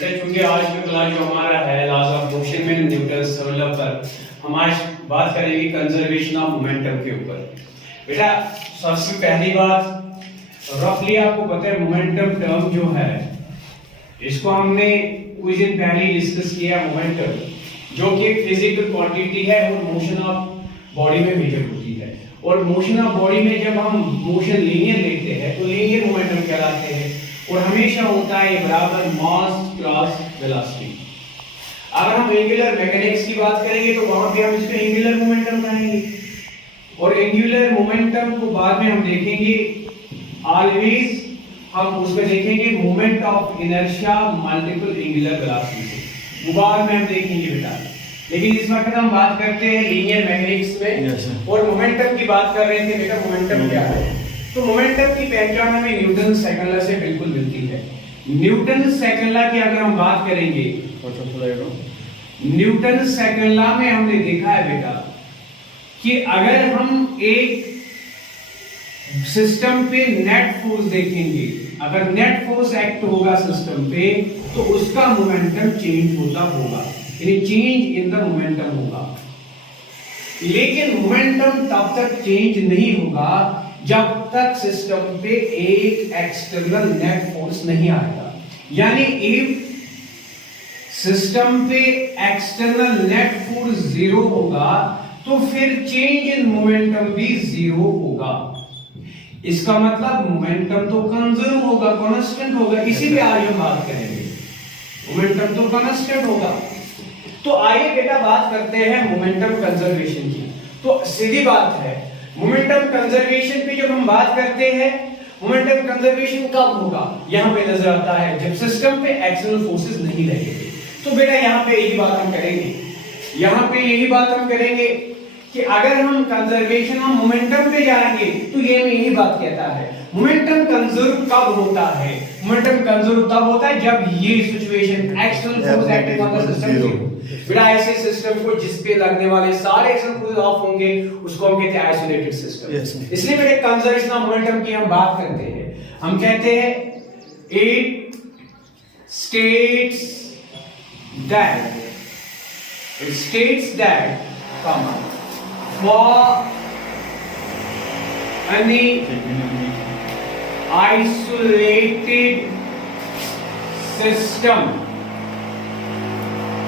चूंकि आज का क्लास जो हमारा है लॉज ऑफ मोशन में न्यूटन्स लॉ पर हम आज बात करेंगे कंजर्वेशन ऑफ मोमेंटम के ऊपर। बेटा सबसे पहली बात रफली आपको पता है मोमेंटम टर्म जो है इसको हमने कुछ दिन पहले डिस्कस किया। मोमेंटम जो कि एक फिजिकल क्वांटिटी है और मोशन ऑफ बॉडी में मेजर होती है, और मोशन ऑफ बॉडी में जब हम मोशन लीनियर लेते हैं तो लीनियर मोमेंटम कहलाते हैं और हमेशा होता है बराबर मास क्रॉस वेलोसिटी। अगर हम एंगुलर मैकेनिक्स की बात करेंगे तो वहां पे हम इसको एंगुलर मोमेंटम कहेंगे, और एंगुलर मोमेंटम को बाद में हम देखेंगे ऑलवेज हम उसमें देखेंगे moment of inertia multiple angular velocity वो बाद में हम देखेंगे बेटा। लेकिन इस वक्त हम बात करते हैं लीनियर मैकेनिक्स में और मोमेंटम की बात कर रहे थे। बेटा मोमेंटम क्या है? तो मोमेंटम की पहचान हमें न्यूटन सेकंड लॉ से बिल्कुल मिलती है। न्यूटन सेकंड लॉ की अगर हम बात करेंगे न्यूटन सेकंड लॉ में हमने देखा है बेटा कि अगर हम एक सिस्टम पे नेट फोर्स देखेंगे, अगर नेट फोर्स एक्ट होगा सिस्टम पे तो उसका मोमेंटम चेंज होता होगा, यानी चेंज इन द मोमेंटम होगा। लेकिन मोमेंटम तब तक चेंज नहीं होगा जब तक सिस्टम पे एक एक्सटर्नल नेट फोर्स नहीं आएगा। यानी इफ सिस्टम पे एक्सटर्नल नेट फोर्स जीरो होगा तो फिर चेंज इन मोमेंटम भी जीरो होगा। इसका मतलब मोमेंटम तो कंजर्व होगा, कांस्टेंट होगा। इसी पे आज हम बात करेंगे, मोमेंटम तो कांस्टेंट होगा। तो आइए बेटा बात करते हैं मोमेंटम कंजर्वेशन की। तो सीधी बात है मोमेंटम कंजर्वेशन पे जब हम बात करते हैं मोमेंटम कंजर्वेशन कब होगा, यहां पे नजर आता है जब सिस्टम पे एक्सटर्नल फोर्सेस नहीं लगेंगे। तो बेटा यहां पे यही बात हम करेंगे, यहां पे यही बात हम करेंगे कि अगर हम कंजर्वेशन ऑफ मोमेंटम पे जाएंगे तो ये में यही बात कहता है मोमेंटम कंजर्व कब होता है। मोमेंटम कंजर्व तब होता है जब ये situation external force acting on the system बेटा ऐसे सिस्टम को जिस पे लगने वाले सारे एक्सटर्नल फोर्स ऑफ होंगे उसको हम कहते हैं आइसोलेटेड सिस्टम। इसलिए बेटा कंजर्वेशन ऑफ मोमेंटम की हम बात करते हैं, हम कहते हैं it states that for any isolated system,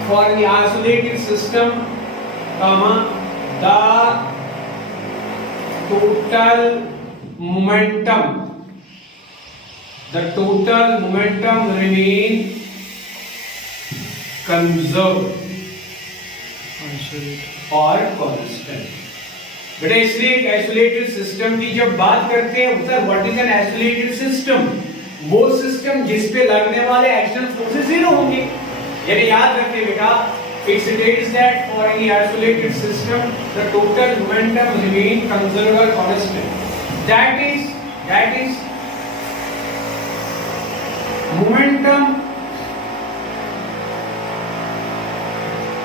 for the isolated system, the total momentum remain conserved और कांस्टेंट। बेटा इसलिए एक आइसोलेटेड सिस्टम की जब बात करते हैं sir what is an isolated system, वो सिस्टम जिस पे लगने वाले एक्सटर्नल फोर्सेस जीरो होंगे। यानी याद रखिए बेटा it states that for any isolated system the total momentum remain conserved or constant. That is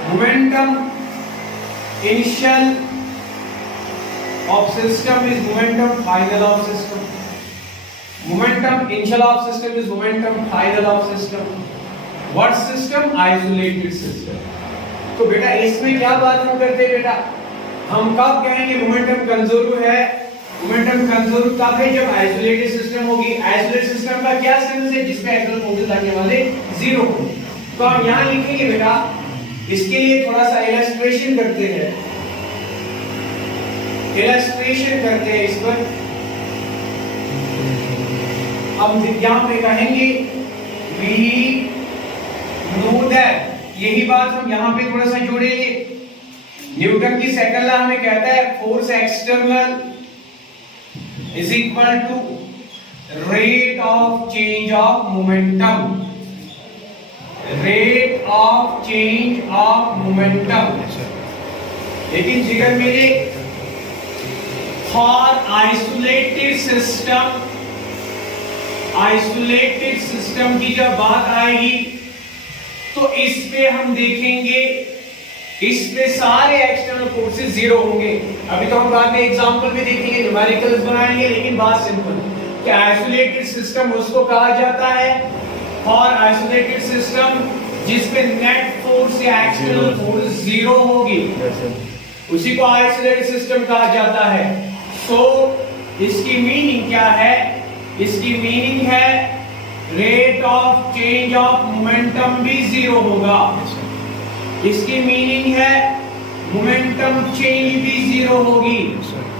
momentum initial of system is momentum final of system. Momentum initial of system is momentum final of system. What system? Isolated system. तो बेटा इसमें क्या बात हम करते हैं बेटा, हम कब कहेंगे मोमेंटम कंजर्व है? मोमेंटम कंजर्व तब है जब आइसोलेटेड सिस्टम होगी। आइसोलेटेड सिस्टम का क्या सेंस है? जिसमें एक्सटर्नल फोर्सेस लगने वाले जीरो हो। तो हम यहां लिखेंगे बेटा, इसके लिए थोड़ा सा इलस्ट्रेशन करते हैं, इस पर हम यहां पे कहेंगे वी नो दैट, यही बात हम यहां पे थोड़ा सा जोड़ेंगे। न्यूटन की सेकंड लॉ हमें कहता है force external is equal to rate of change of momentum, rate of change of momentum. लेकिन जिगर मेरे फॉर आइसोलेटेड सिस्टम की जब बात आएगी तो इस पे हम देखेंगे, इस पे सारे एक्सटर्नल फोर्सेस जीरो होंगे। अभी तो हम बाद में एग्जांपल भी देखेंगे, न्यूमेरिकल्स बनाएंगे, लेकिन बात सिंपल कि आइसोलेटेड सिस्टम उसको कहा जाता है फॉर आइसोलेटेड सिस्टम जिसपे नेट फोर्स या एक्सटर्नल फोर्स जीरो होगी, उसी को आइसोलेटेड सिस्टम कहा जाता है। सो इसकी मीनिंग क्या है? इसकी मीनिंग है rate of change of momentum भी जीरो होगा। इसकी मीनिंग है मोमेंटम चेंज भी जीरो होगी।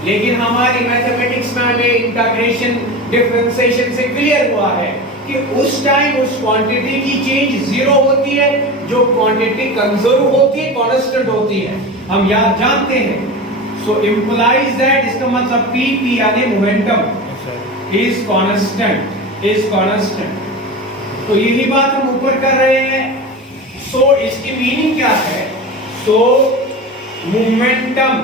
लेकिन हमारी मैथमेटिक्स में हमें इंटीग्रेशन डिफरेंशिएशन से क्लियर हुआ है कि उस टाइम उस क्वांटिटी की चेंज जीरो होती है जो क्वांटिटी कंजर्व होती है, कांस्टेंट होती है, हम याद जानते हैं। सो इंप्लाइज दैट, इसका मतलब पी यानी मोमेंटम इज कांस्टेंट। तो यही बात हम ऊपर कर रहे हैं। सो इसकी मीनिंग क्या है? So momentum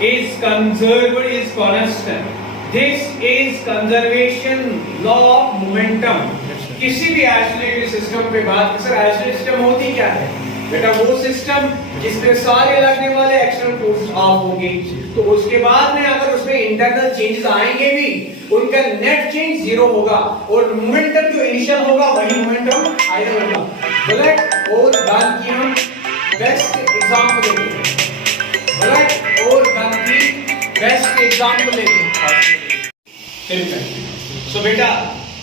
is conserved, is constant. This is conservation law of momentum. किसी भी आइसोलेटेड सिस्टम पे बात, सर आइसोलेटेड सिस्टम होती क्या है बेटा? वो सिस्टम जिसमें सारे लगने वाले एक्सटर्नल फोर्स ऑफ होंगे, तो उसके बाद में अगर उसमें इंटरनल चेंजेस आएंगे भी, उनका नेट चेंज जीरो होगा और मोमेंटम जो इनिशियल होगा वही मोमेंटम फाइनल होगा। बुलेट और गन की हम बेस्ट एग्जांपल लेते हैं। बुलेट और गन की बेस्ट एग्जांपल लेते हैं। सो बेटा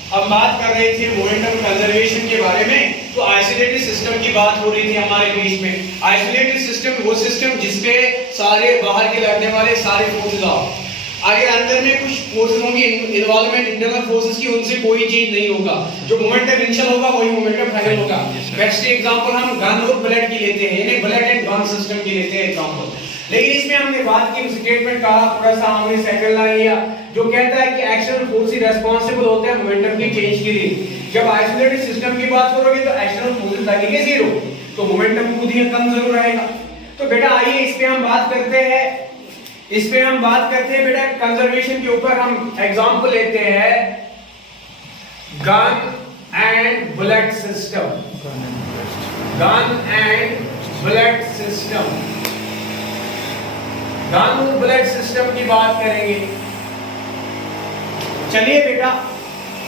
हम बात कर रहे थे मोमेंटम कंजर्वेशन के बारे में, तो आइसोलेटेड सिस्टम की बात हो रही थी हमारे बीच में। आइसोलेटेड सिस्टम वो सिस्टम जिसपे सारे बाहर के लगने वाले सारे फोर्सेस ऑफ, अगर अंदर में कुछ फोर्सेस होंगे इन्वॉल्वमेंट इंटरनल फोर्सेस की, उनसे कोई चेंज नहीं होगा। जो मोमेंटम इनिशियल होगा वही मोमेंटम फाइनल होगा। बेस्ट एग्जांपल हम गन और बुलेट की लेते हैं, यानी बुलेट एंड गन सिस्टम की लेते हैं एग्जांपल। लेकिन इसमें हमने बात की, स्टेटमेंट कहा, थोड़ा सा हमने सेकंड लाइन लिया जो कहता है कि एक्सटर्नल फोर्स ही रिस्पांसिबल होते हैं मोमेंटम की चेंज के लिए। जब आइसोलेटेड सिस्टम की बात करोगे तो एक्सटर्नल फोर्सेस लगेंगे जीरो, तो मोमेंटम खुद ही कम जरूर रहेगा। तो बेटा आइए इस पे हम बात करते हैं, बेटा कंजर्वेशन के ऊपर हम एग्जांपल लेते हैं gun and bullet system. Gun and bullet system, gun और बुलेट सिस्टम की बात करेंगे। चलिए बेटा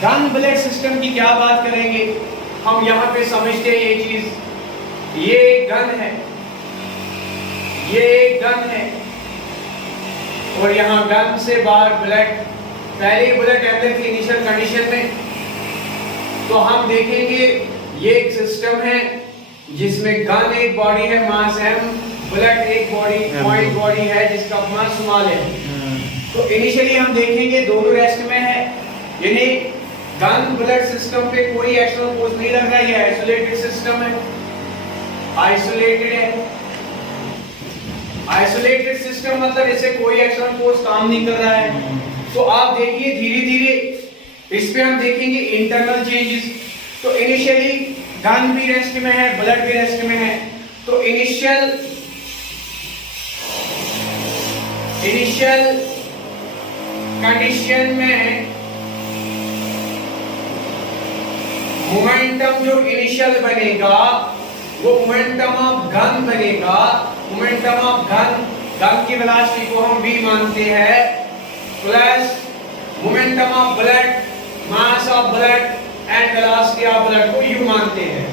गन बुलेट सिस्टम की क्या बात करेंगे हम यहां पे समझते हैं ये चीज। ये गन है, ये गन है और यहां गन से बाहर बुलेट, पहले बुलेट अंदर थी इनिशियल कंडीशन में। तो हम देखेंगे ये एक सिस्टम है जिसमें गन एक बॉडी है मास m, बुलेट एक बॉडी पॉइंट बॉडी है जिसका मास स्मॉल है। तो इनिशियली हम देखेंगे दोनों रेस्ट में है, यानी गन बुलेट सिस्टम पे कोई एक्सटर्नल फोर्स नहीं लग रहा है, ये आइसोलेटेड सिस्टम है, आइसोलेटेड है। आइसोलेटेड सिस्टम मतलब इसे कोई एक्सटर्नल फोर्स काम नहीं कर रहा है। तो आप देखिए धीरे धीरे इस पे हम देखेंगे इंटरनल चेंजेस। तो इनिशियली गन भी रेस्ट में है, बुलेट भी रेस्ट में है। तो इनिशियल कंडीशन में मोमेंटम जो इनिशियल बनेगा वो मोमेंटम ऑफ गन बनेगा। मोमेंटम ऑफ गन की वेलोसिटी को हम v मानते हैं, plus momentum of bullet, mass of bullet and velocity of bullet को u मानते हैं।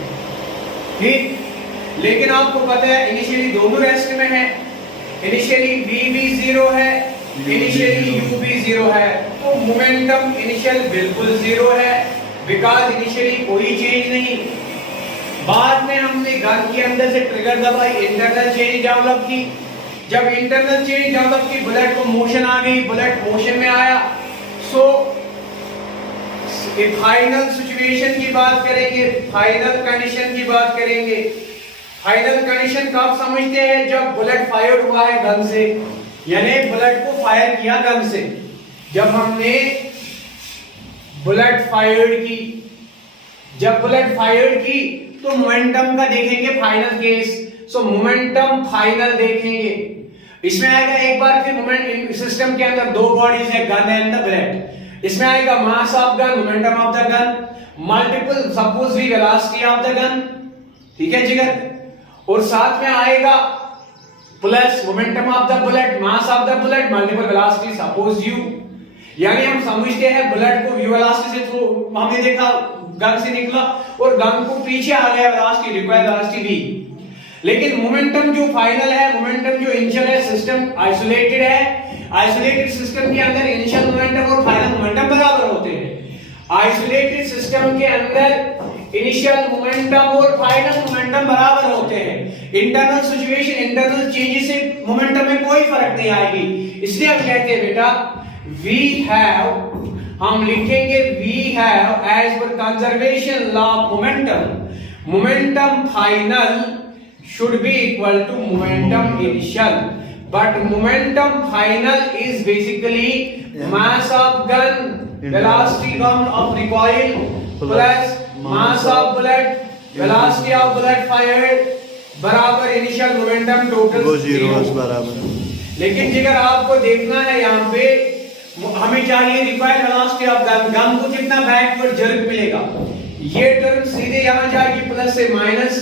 ठीक, लेकिन आपको पता है इनिशियली दोनों रेस्ट में है, इनिशियली v भी जीरो है, इनिशियली u भी जीरो है। तो मोमेंटम इनिशियल बिल्कुल जीरो है बिकॉज इनिशियली कोई चेंज नहीं। बाद में हमने गन के अंदर से ट्रिगर दबाई, इंटरनल चेंज डेवलप की। जब इंटरनल चेंज डेवलप की, बुलेट को मोशन आ गई, बुलेट मोशन में आया। सो फाइनल सिचुएशन की बात करेंगे, फाइनल कंडीशन की बात करेंगे। फाइनल कंडीशन कब समझते हैं? जब बुलेट फायर हुआ है गन से, यानी बुलेट को फायर किया गन से। जब हमने बुलेट फायर की, जब बुलेट फायर की तो मोमेंटम का देखेंगे फाइनल केस। सो मोमेंटम फाइनल देखेंगे, इसमें आएगा एक बार फिर मोमेंट सिस्टम के अंदर दो बॉडीज है, गन एंड द बुलेट। इसमें आएगा mass of gun, momentum of the gun, multiple suppose v velocity of the gun. ठीक है जिगर, और साथ में आएगा plus momentum of the bullet, mass of the bullet, multiple velocity suppose u. यानी हम समझते हैं बुलेट को वेलोसिटी से थ्रू हमने देखा गन से निकला और गन को पीछे आ गया वेलोसिटी रिक्वायर्ड वेलोसिटी v, लेकिन मोमेंटम जो फाइनल है, मोमेंटम जो इनिशियल है, सिस्टम आइसोलेटेड है, आइसोलेटेड सिस्टम के अंदर इनिशियल मोमेंटम और फाइनल मोमेंटम बराबर होते हैं। आइसोलेटेड सिस्टम के अंदर इनिशियल मोमेंटम और फाइनल मोमेंटम बराबर होते हैं। इंटरनल सिचुएशन, इंटरनल चेंजेस से मोमेंटम में कोई फर्क नहीं आएगी। इसलिए हम कहते हैं बेटा वी हैव, हम लिखेंगे we have as per conservation law of momentum, momentum final should be equal to momentum initial, but momentum final is basically mass of gun, velocity of recoil plus mass of bullet, velocity of bullet fired बराबर initial momentum total 0 बराबर। लेकिन अगर आपको देखना है यहाँ पे हमें चाहिए required velocity of gun, gun को कितना बैकवर्ड जर्क मिलेगा, ये टर्म सीधे यहाँ जाएगी प्लस से माइनस,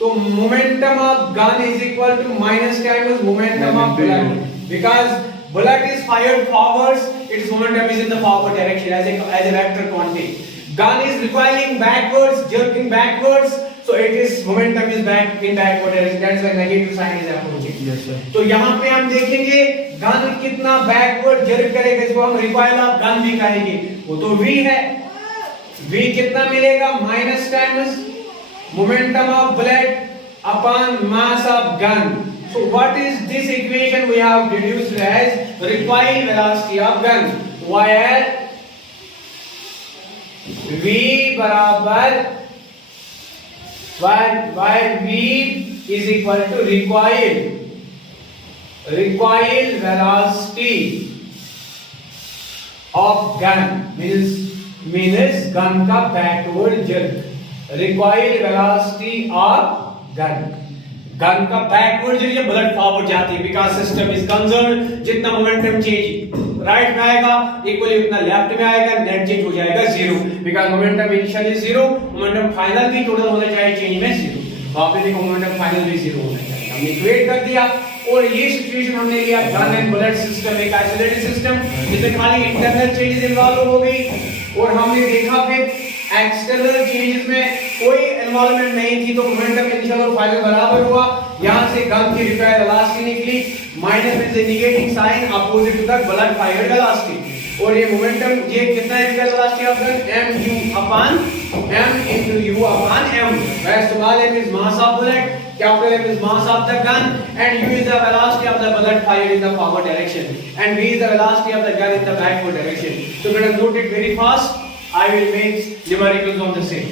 तो momentum of gun is equal to minus times momentum of bullet, because bullet is fired forwards, its momentum is in the forward direction as a vector quantity, gun is recoiling backwards, jerking backwards, so it is momentum is back in backward direction, that's why negative sign is approaching। yes sir। तो यहाँ पे हम देखेंगे gun कितना backward jerk करेगा, इसको हम recoil of gun भी कहेंगे, वो तो v है, v कितना मिलेगा minus times momentum of bullet upon mass of gun। So what is this equation we have deduced as recoil velocity of gun, where v बराबर where v is equal to recoil velocity of gun means gun का backward jerk, recoil velocity of gun, gun का backward जो bullet forward जाती है, because system is conserved, जितना momentum change right में आएगा equally उतना लेफ्ट में आएगा, नेट चेंज हो जाएगा zero, because momentum initial is zero, momentum final भी टोटल होना चाहिए चेंज में जीरो, वहां पे देखो मोमेंटम फाइनल भी जीरो होना चाहिए, हमने इक्वेट कर दिया। और ये सिचुएशन हमने लिया गन एंड बुलेट सिस्टम, एक आइसोलेटेड सिस्टम जिसमें खाली इंटरनल चेंजेस इन्वॉल्व हो गई, और हमने देखा फिर एक्सटर्नल चेंजेस में कोई इन्वॉल्वमेंट नहीं थी, तो मोमेंटम इनिशियल और फाइनल बराबर हुआ। यहां से गन की रिक्वायर्ड वेलोसिटी निकली, माइनस में से negative sign opposite to the bullet fired velocity, और ये मोमेंटम ये कितना है required velocity of gun mu upon m into u upon m, where small m is mass of bullet, capital M is mass of the gun, and u is the velocity of the bullet fired in the forward direction, and v is the velocity of the gun in the backward direction। So better note it very fast, I will make numericals on the same।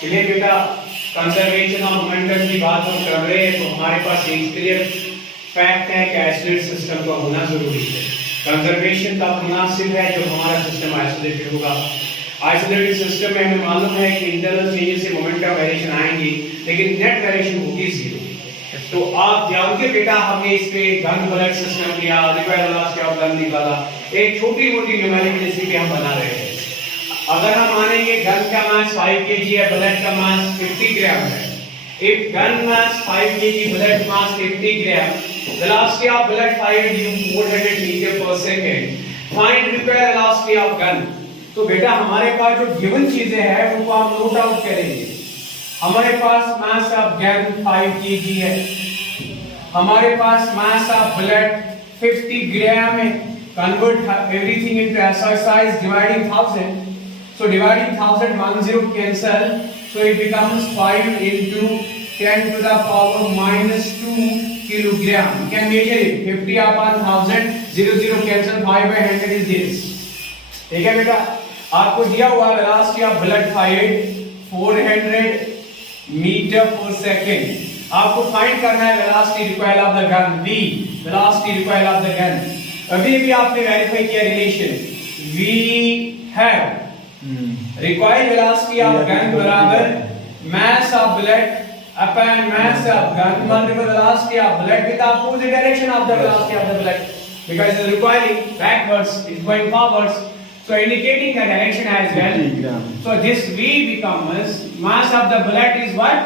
चलिए बेटा conservation of momentum की बात हम कर रहे हैं, तो हमारे पास एक क्लियर फैक्ट है कि आइसोलेटेड सिस्टम का होना जरूरी है। कंजर्वेशन तब मुनासिब है जब हमारा सिस्टम आइसोलेटेड होगा। आइसोलेटेड सिस्टम में हमें मालूम है कि इंटरनल चेंजेस से मोमेंटम वेरिएशन आएंगी, लेकिन नेट वेरिएशन होगी जीरो। तो आप ध्यान के बेटा हमने इस पे गन बुलेट सिस्टम लिया, रिक्वायर्ड वेलोसिटी ऑफ गन निकाला, एक छोटी मोटी न्यूमेरिकल रेसिपी हम बना रहे हैं। अगर हम मानेंगे गन का मास 5 kg है, बुलेट का मास 50 ग्राम है, if gun mass 5 kg, bullet mass 50 gram, velocity of bullet fired you 400 meter per second, find required velocity of gun। तो बेटा हमारे पास जो गिवन चीजें हैं उनको आप नोट आउट करेंगे। हमारे पास मास ऑफ गन 5 kg है, हमारे पास मास ऑफ बुलेट 50 ग्राम है, convert everything into SI size dividing 1000, so dividing 1000 1 0 cancel, so it becomes 5 into 10 to the power minus 2 kilogram। You can measure it, 50 upon 1000, 0 0 cancel, 5 by 100 is this। ठीक है बेटा, आपको दिया हुआ velocity of bullet fired 400 meter पर second, आपको find करना है velocity required of the gun v, velocity required of the gun. अभी भी आपने वेरीफाई किया relation, v have required velocity of gun बराबर mass of bullet upon mass of gun multiple velocity of bullet with the opposite direction of the velocity of the bullet, because it is recoiling backwards, it is going forwards, so indicating the direction as well। So this v becomes mass of the bullet is what?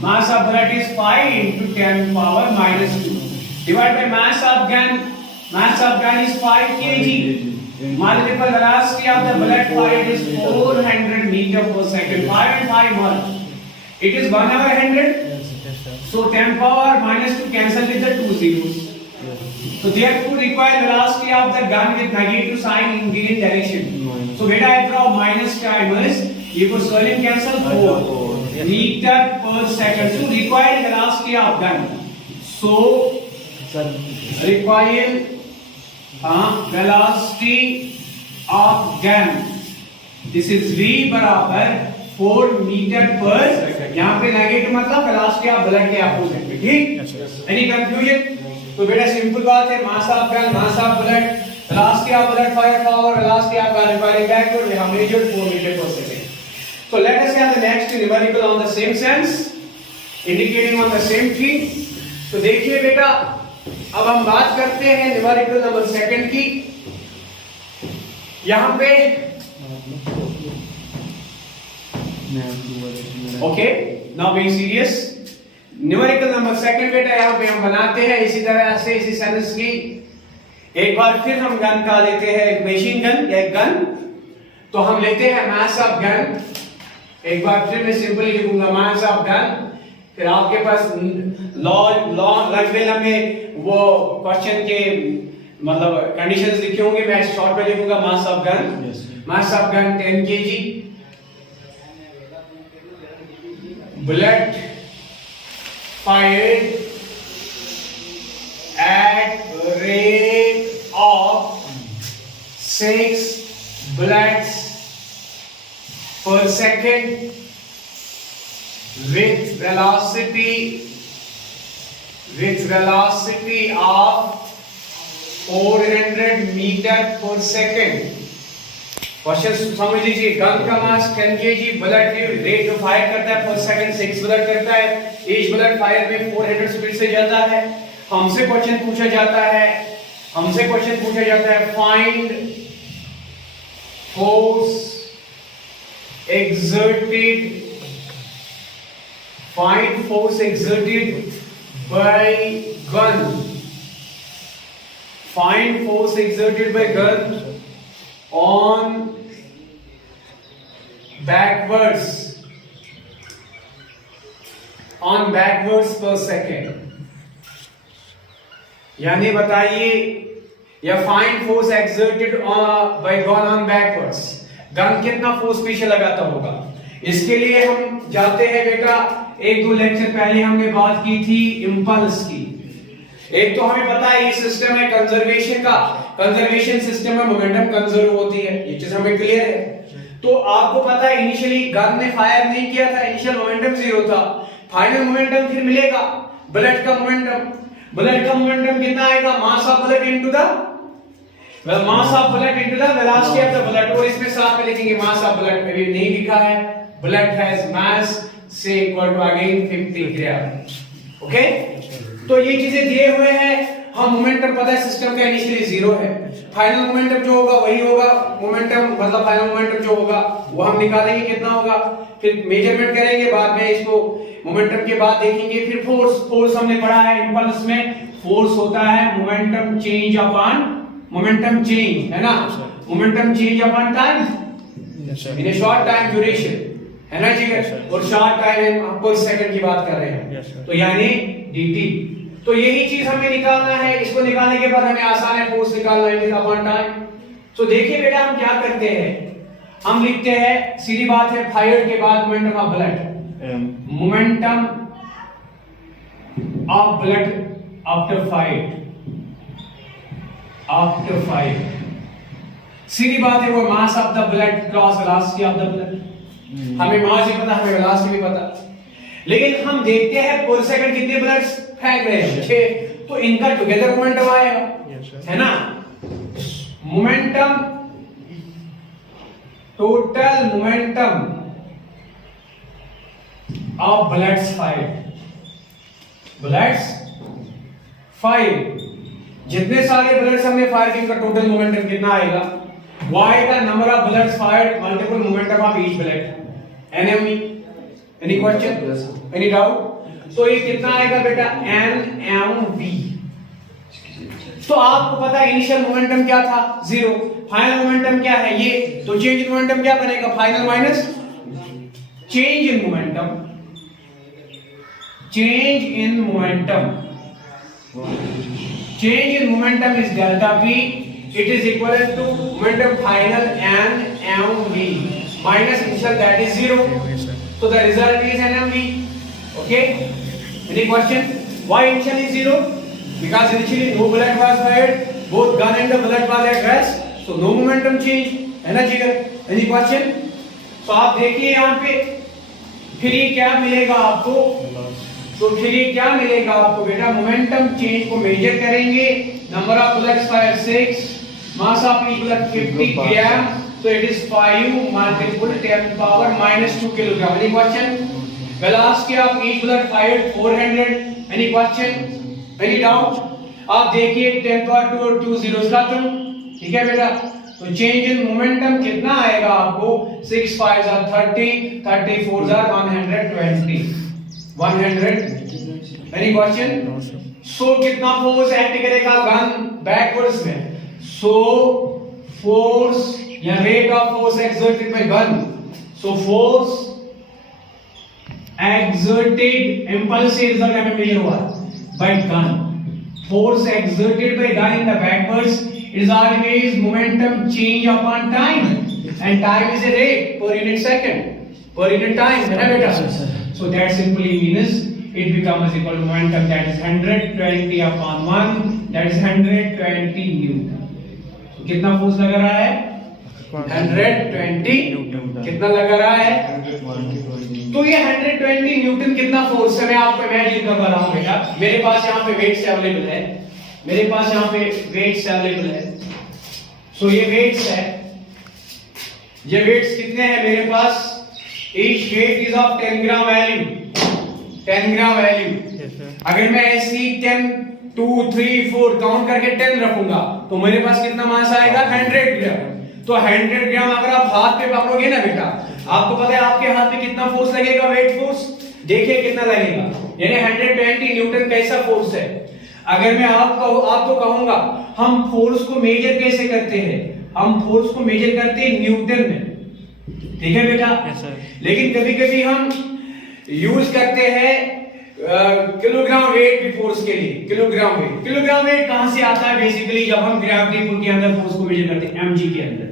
Mass of bullet is 5 into 10 power minus 2, divided by mass of gun. Mass of gun is 5 kg. Multiple velocity of the bullet fired is 400 meter per second. 5 and 5 more. It is 1 over 100. So 10 power minus 2 cancel with the 2 zeros. So therefore required velocity of the gun with negative sign in green direction. So beta I draw minus times equals swelling cancel 4 meter per second. So required velocity of gun. So required velocity of gun. This is V बराबर 4 metre पर, यहाँ पे negative मतलब velocity of bullet के opposite में, ठीक? Any confusion? तो बेटा सिंपल बात है, मास of gun, mass of bullet, velocity of bullet fire power, velocity of gun firing backward, we have measured 4 meter per second. So let us have the next numerical on the same sense, indicating on the same thing. तो देखिए बेटा, अब हम बात करते हैं numerical number second की. यहाँ पे okay, now being serious, numerical number second बेटा यहाँ पे हम बनाते हैं इसी तरह से, इसी सेंस की. एक बार फिर हम गन का लेते हैं, एक मशीन गन या एक गन. तो हम लेते हैं मास ऑफ गन. एक बार फिर मैं सिंपली लिखूंगा मास ऑफ गन. फिर आपके पास लंबे लंबे वो क्वेश्चन के मतलब कंडीशंस लिखे होंगे. मैं शॉर्ट में लिखूंगा मास of gun. Mass of gun 10 kg. bullet fired at rate of 6 bullets per second with velocity of 400 meter per second. Question समझ लीजिए. गन का मास 10 kg, बुलेट की रेट जो फायर करता है पर सेकंड 6 बुलेट करता है. ईच बुलेट फायर में 400 स्पीड से जाता है. हमसे क्वेश्चन पूछा जाता है find force exerted by gun. Find force exerted by gun on backwards per second. यानी बताइए, या find force exerted by gun on backwards. Gun कितना फोर्स पीछे लगाता होगा. इसके लिए हम जाते हैं बेटा, 1-2 लेक्चर पहले हमने बात की थी इंपल्स की. एक तो हमें पता है ये सिस्टम है कंजर्वेशन का. कंजर्वेशन सिस्टम में मोमेंटम कंजर्व होती है, ये चीज हमें क्लियर है. तो आपको पता है इनिशियली गन ने फायर नहीं किया था, इनिशियल मोमेंटम 0 था. फाइनल मोमेंटम फिर मिलेगा बुलेट का मोमेंटम. बुलेट का मोमेंटम कितना आएगा? Mass of bullet into the velocity of the bullet. और इसमें साथ में लिखेंगे मास ऑफ बुलेट. अभी नहीं लिखा है. बुलेट हैज मास से equal to again 50 gram. Okay, तो ये चीजें दिए हुए हैं. हम मोमेंटम पता है सिस्टम का इनिशियली 0 है. फाइनल मोमेंटम जो होगा वही होगा. मोमेंटम मतलब फाइनल मोमेंटम जो होगा वो हम निकालेंगे कितना होगा. फिर मेजरमेंट करेंगे, बाद में इसको मोमेंटम के बाद देखेंगे. फिर फोर्स हमने पढ़ा है इंपल्स में. फोर्स होता है momentum change upon momentum change, है ना. Momentum change upon time in A short time duration, है ना जी. और शॉर्ट टाइम पर सेकंड की बात कर रहे हैं, तो यानी dt. तो यही चीज हमें निकालना है. इसको निकालने के बाद हमें आसान है फोर्स निकालना है अपॉन टाइम. तो देखिए बेटा हम क्या करते हैं, हम लिखते हैं सीधी बात है, फायर के बाद momentum of bullet, momentum of bullet after fight. सीधी बात है, वो mass of the bullet cross velocity of the bullet. हमें मास भी पता, हमें वेलोसिटी भी पता. लेकिन हम देखते हैं पर सेकंड कितने बुलेट्स फेंक रहे हैं, 6. तो इनका टुगेदर मोमेंटम आएगा, है ना. Momentum, total momentum of bullets fire. जितने सारे बुलेट्स हमने फायर किए उनका टोटल मोमेंटम कितना आएगा. y का number of bullets fired multiple momentum of each bullet. nme. Any question, any doubt. तो ये कितना आएगा बेटा, nmv. तो आपको पता है इनिशियल मोमेंटम क्या था, 0, फाइनल मोमेंटम क्या है ये, तो चेंज इन मोमेंटम क्या बनेगा, final minus change in momentum, change in momentum, change in momentum is delta p, it is equivalent to momentum final and mv minus initial, that is 0, so the result is nmv. Okay, any question? Why initial is 0? Because initially no bullet was fired, both gun and the bullet was at rest, so no momentum change, है ना जिगर? Any question? तो आप देखिए यहाँ पे फिर ये क्या मिलेगा आपको, तो फिर ये क्या मिलेगा आपको बेटा, मोमेंटम चेंज को मेजर करेंगे, number of bullets fire 6, mass of each bullet 50 gram, so it is 5 multiple 10 power minus 2 kilogram. Any question? Velocity of each bullet fired 400. Any question? Any doubt? आप देखिए 10 power 2 और 2 zeros खत्म, ठीक है बेटा। तो चेंज इन मोमेंटम कितना आएगा आपको, 6 5 30, 30 4 120, 100। Any question? सो कितना फोर्स एक्ट करेगा गन बैकवर्ड्स में, सो फोर्स या rate of force exerted by gun, so force exerted impulse से रिजल्ट हमें मेजर हुआ by gun, force exerted by gun in the backwards is always momentum change upon time, and time is a rate per unit second, per unit time, है ना बेटा? So that simply means it becomes equal to momentum, that is 120 upon 1, that is 120 Newton. So कितना force लगा रहा है, 120, कितना लगा रहा है, तो ये 120 न्यूटन कितना फोर्स है, मैं आपको इमेजिन करवा रहा हूँ बेटा। मेरे पास यहाँ पे वेट्स अवेलेबल है, मेरे पास यहाँ पे वेट्स अवेलेबल है, सो ये वेट्स है, ये वेट्स कितने हैं मेरे पास, each weight is of 10 gram value, 10 gram value. अगर मैं ऐसी 10 2 3 4 काउंट करके 10 रखूंगा तो मेरे पास कितना मास आएगा, 100 ग्राम। तो 100 ग्राम अगर आप हाथ पे पकड़ोगे ना बेटा, आपको पता है आपके हाथ में कितना फोर्स लगेगा, वेट फोर्स, देखिए कितना लगेगा, यानी 120 न्यूटन कैसा फोर्स है। अगर मैं आपको कहूंगा हम फोर्स को मेजर कैसे करते हैं, हम फोर्स को मेजर करते हैं न्यूटन में, ठीक है बेटा? लेकिन कभी कभी हम यूज करते हैं किलोग्राम वेट भी फोर्स के लिए, किलोग्राम वेट। किलोग्राम वेट कहां से आता है, बेसिकली जब हम ग्रेविटी पुल के अंदर फोर्स को मेजर करते हैं, mg के अंदर,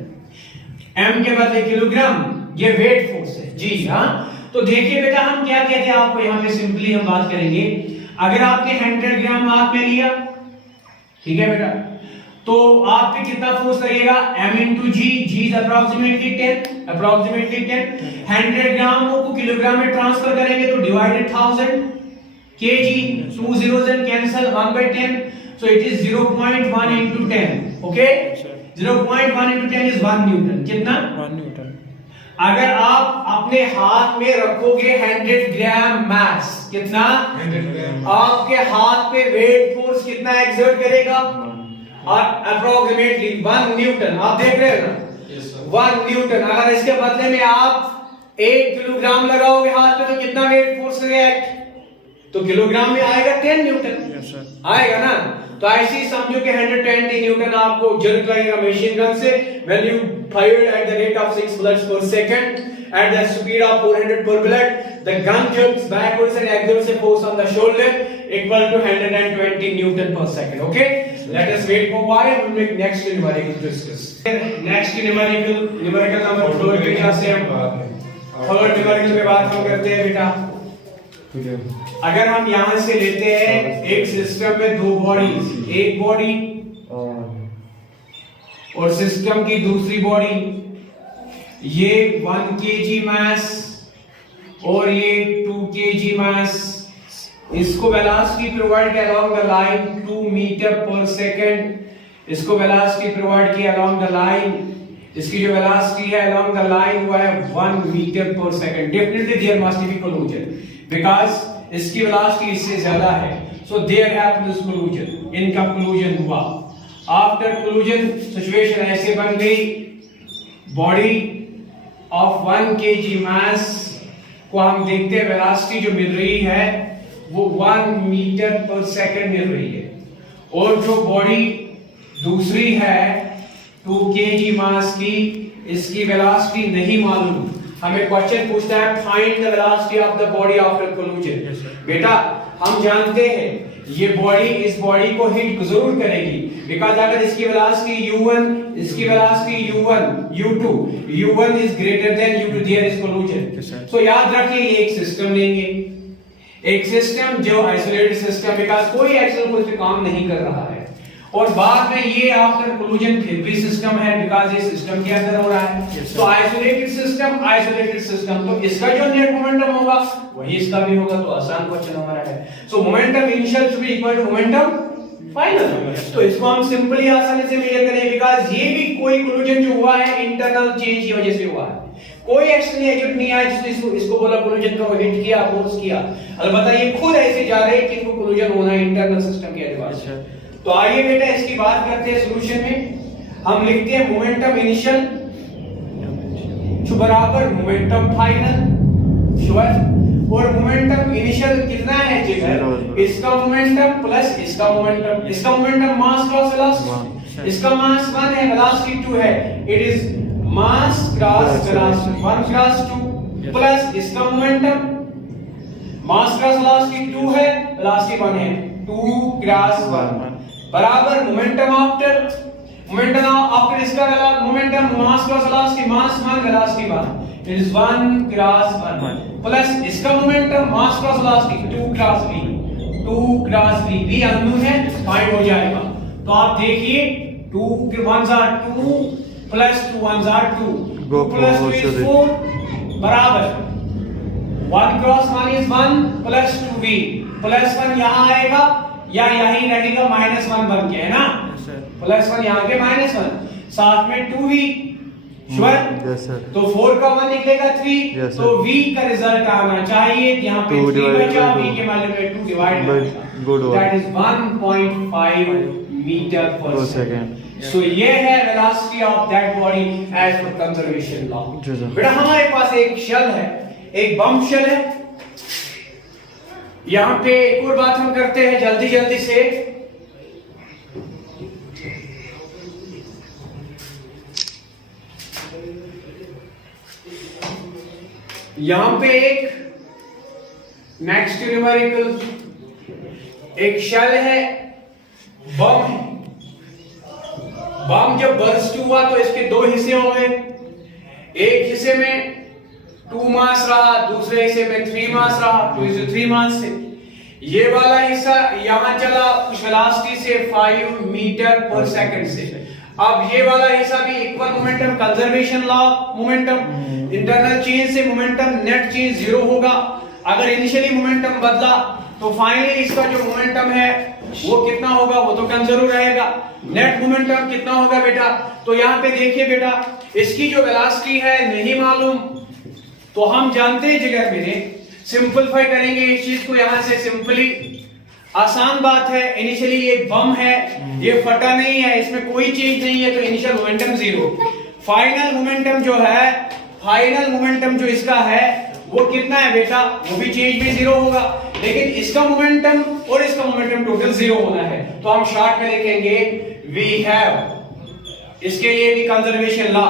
m के बदले किलोग्राम, ये वेट फोर्स है जी। हाँ, तो देखिए बेटा हम क्या कहते हैं आपको, यहाँ पे सिंपली हम बात करेंगे, अगर आपने 100 ग्राम हाथ में लिया, ठीक है बेटा, तो आप पे कितना फोर्स लगेगा, m into g, g is approximately 10, 100 ग्राम को किलोग्राम में ट्रांसफर करेंगे तो divided 1000 kg, 2 zeros and cancel, 1/10, so it is 0.1 into 10, okay? 0.1 into 10 is 1 Newton, कितना, 1 न्यूटन। अगर आप अपने हाथ में रखोगे 100 ग्राम मास, कितना, 100 ग्राम, आपके हाथ पे वेट फोर्स कितना एक्सर्ट करेगा, और अप्रोक्सीमेटली 1 न्यूटन। आप देख रहे हैं ना, 1 न्यूटन। अगर इसके बदले में आप 1 किलोग्राम लगाओगे हाथ पे तो कितना वेट फोर्स लगेगा, तो किलोग्राम में आएगा 10 न्यूटन, आएगा ना। तो ऐसे ही समझो कि 120 न्यूटन आपको जर्क लगेगा मशीन गन से, when you fired at the rate of 6 bullets per second at the speed of 400 per bullet, the gun jerks backwards and exerts a force on the shoulder equal to 120 newton per second. Okay, let us wait for a while, we'll make next numerical to discuss. Next numerical number 3 पे क्या से हम third numerical पे बात हम करते हैं बेटा। अगर हम यहां से लेते हैं एक सिस्टम में दो बॉडी, एक बॉडी और सिस्टम की दूसरी बॉडी, ये 1 kg मास और ये 2 kg मास, इसको वेलोसिटी प्रोवाइड किया अलोंग द लाइन 2 मीटर पर सेकंड, इसको वेलोसिटी प्रोवाइड किया अलोंग द लाइन, इसकी जो वेलोसिटी है अलोंग द लाइन वो है 1 मीटर पर second. Definitely there must be collision because इसकी वेलोसिटी इससे ज्यादा है, सो देयर हैपेंस कोलिजन। इनका कोलिजन हुआ, आफ्टर कोलिजन सिचुएशन ऐसे बन गई, बॉडी ऑफ 1 kg मास को हम देखते हैं वेलोसिटी जो मिल रही है वो 1 मीटर पर सेकंड मिल रही है, और जो बॉडी दूसरी है 2 kg मास की, इसकी वेलोसिटी नहीं मालूम, हमें क्वेश्चन पूछता है find the velocity of the body after collision. बेटा हम जानते हैं ये बॉडी इस बॉडी को हिट जरूर करेगी, बिकॉज अगर इसकी वेलोसिटी u1, इसकी velocity u1, u2, u1 is greater than u2, there is collision. So याद रखिए ये एक सिस्टम लेंगे, एक सिस्टम जो आइसोलेटेड सिस्टम, बिकॉज कोई एक्शन कोई काम नहीं कर रहा है, और बाद में ये आफ्टर कोलिजन फिर भी सिस्टम है, बिकॉज ये सिस्टम के अंदर हो रहा है। तो आइसोलेटेड सिस्टम, तो इसका जो नेट मोमेंटम होगा वही इसका भी होगा, तो आसान क्वेश्चन हमारा है। So momentum initial should be equal to momentum final. तो इसको हम सिंपली आसानी से मेजर करेंगे, बिकॉज ये भी कोई कोलिजन जो हुआ है इंटरनल चेंज की वजह से हुआ है, कोई एक्शन एजेंट नहीं आया जिसने इसको बोला कोलिजन को हिट किया, फोर्स किया, अलबत्ता ये खुद ऐसे जा रहे हैं कि इनको कोलिजन होना है इंटरनल सिस्टम के एतबार से। तो आइए बेटा इसकी बात करते हैं सॉल्यूशन में। हम लिखते हैं मोमेंटम इनिशियल बराबर मोमेंटम फाइनल, श्योर, और मोमेंटम इनिशियल कितना है जिगर, इसका मोमेंटम प्लस इसका मोमेंटम, इसका मोमेंटम मास क्रॉस वेलोसिटी, इसका मास 1 है, वेलोसिटी 2 है, it is mass cross velocity 1 cross 2 plus इसका मोमेंटम मास क्रॉस वेलोसिटी 2 है, वेलोसिटी 1 है, 2 क्रॉस 1 बराबर मोमेंटम आफ्टर इसका momentum mass cross velocity, mass 1 velocity 1, it is 1 cross 1 plus इसका momentum mass cross velocity 2 cross v, v unknown है, find हो जाएगा। तो आप देखिए 2 1s are 2 plus 2 1s are 2, 2 plus 2 is 4 बराबर 1 cross 1 is 1 plus 2v, plus 1 यहां आएगा या यहीं रहेगा, -1 बन गया है ना, प्लस 1 यहाँ के -1, साथ में 2v, श्योर, तो 4 का 1 निकलेगा 3, तो v का रिजल्ट आना चाहिए, यहाँ पे 3 बचा, v के वैल्यू में 2 डिवाइड होगा, दैट इज 1.5 मीटर पर सेकंड। सो ये है velocity of that body as per conservation law. बेटा हमारे पास एक शेल है, एक बम शेल है। यहां पे एक और बात हम करते हैं जल्दी से, यहां पे एक नेक्स्ट न्यूमेरिकल, एक शेल है, बम है। बम जब बर्स्ट हुआ तो इसके दो हिस्से हो गए, एक हिस्से में 2 मास रहा, दूसरे हिस्से में 3 मास रहा, 2 मास से ये वाला हिस्सा यहां चला उस वेलोसिटी से 5 मीटर पर सेकंड से। अब ये वाला हिस्सा भी equal momentum, conservation law momentum, internal change से मोमेंटम नेट चेंज 0 होगा। अगर इनिशियली मोमेंटम बदला तो फाइनली इसका जो मोमेंटम है वो कितना होगा, वो तो कंजर्व रहेगा। नेट मोमेंटम कितना होगा बेटा, तो यहां पे देखिए बेटा, इसकी जो वेलोसिटी है नहीं मालूम, तो हम जानते हैं जिगर मेरे, सिंपलीफाई करेंगे इस चीज को यहां से सिंपली, आसान बात है। इनिशियली ये बम है, ये फटा नहीं है, इसमें कोई चेंज नहीं है, तो इनिशियल मोमेंटम 0। फाइनल मोमेंटम जो है, फाइनल मोमेंटम जो इसका है वो कितना है बेटा, वो भी चेंज में 0 होगा, लेकिन इसका मोमेंटम और इसका मोमेंटम टोटल 0 होना है। तो हम शॉर्ट में लिखेंगे वी हैव, इसके लिए भी conservation law,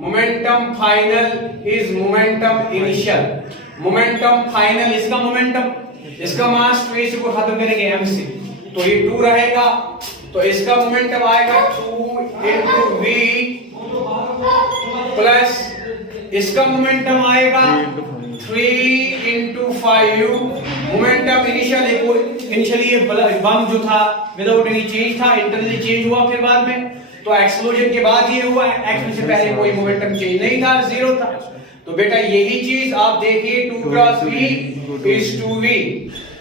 momentum final is momentum initial, momentum final इसका मोमेंटम, इसका मास 2 से को खत्म करेंगे m से, तो ये 2 रहेगा, तो इसका मोमेंटम आएगा 2 into v प्लस इसका मोमेंटम आएगा 3 into 5u। मोमेंटम इनिशियली ये बम जो था विदाउट एनी चेंज था, इंटरनली चेंज हुआ फिर बाद में, तो एक्सप्लोजन के बाद ये हुआ, एक्सप्लोजन से पहले कोई मोमेंटम चेंज नहीं था, 0 था। तो बेटा यही चीज आप देखिए, 2 cross v is 2v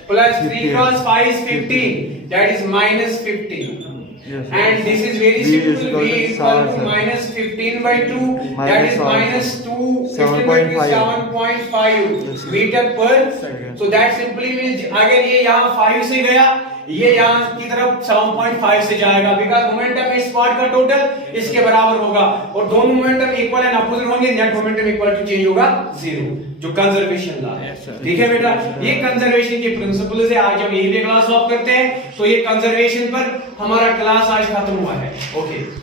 plus 3 cross 5 is 15, that is minus 15. Yes, and this is very simple, v equal to minus 15 by 2, that is minus 2, 7.5 meter per second. So that simply means अगर ये यहाँ 5 से गया, ये यहां की तरफ 7.5 से जाएगा, बिकॉज मोमेंटम इस पार्ट का टोटल इसके बराबर होगा और दोनों मोमेंटम इक्वल एंड अपोजिट होंगे, net momentum equal to change होगा 0, जो कंजर्वेशन लॉ है। ठीक है बेटा, ये कंजर्वेशन की प्रिंसिपल्स है। आज हम यही पे क्लास ऑफ करते हैं, तो ये कंजर्वेशन पर हमारा क्लास आज खत्म हुआ है। ओके।